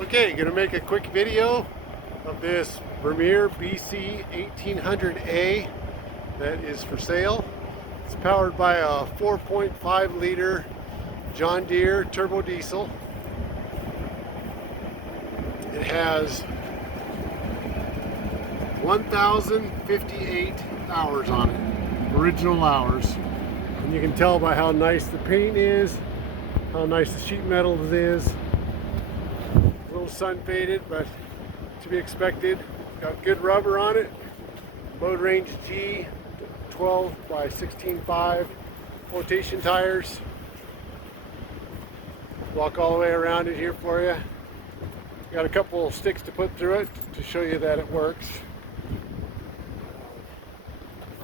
Okay, gonna make a quick video of this Vermeer BC1800A that is for sale. It's powered by a 4.5 liter John Deere turbo diesel. It has 1,058 hours on it, original hours. And you can tell by how nice the paint is, how nice the sheet metal is. A little sun faded, but to be expected. Got good rubber on it. Load range G, 12 by 16.5 flotation tires. Walk all the way around it here for you. Got a couple of sticks to put through it to show you that it works.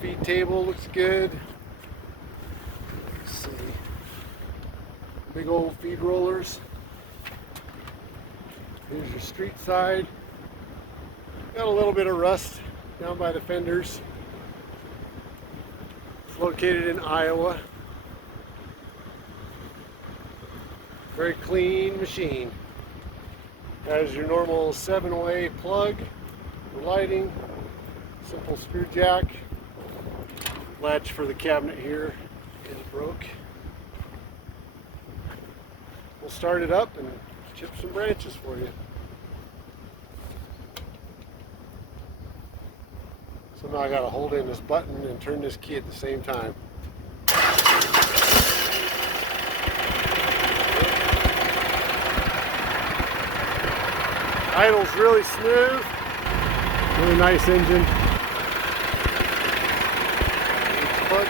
Feed table looks good. Let's see. Big old feed rollers. Here's your street side. Got a little bit of rust down by the fenders. It's located in Iowa. Very clean machine. Has your normal 7-way plug for lighting, simple screw jack, latch for the cabinet here is broke. We'll start it up and chip some branches for you. So now I got to hold in this button and turn this key at the same time. Idle's really smooth, really nice engine. Plug.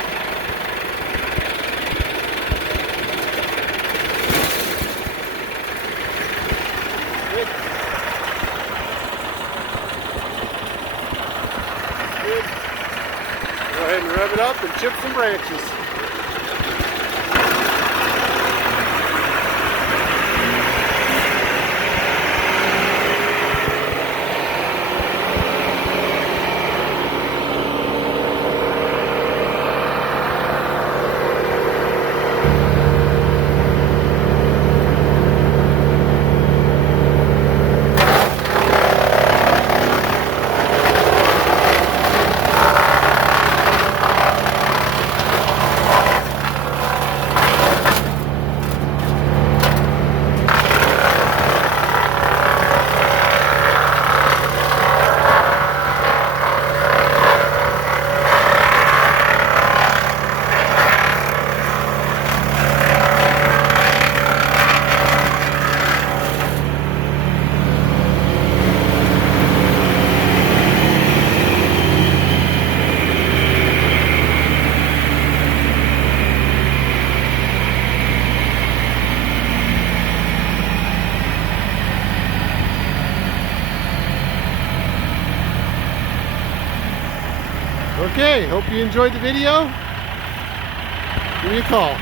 Good. Good. Go ahead and rev it up and chip some branches. Okay, hope you enjoyed the video. Give me a call.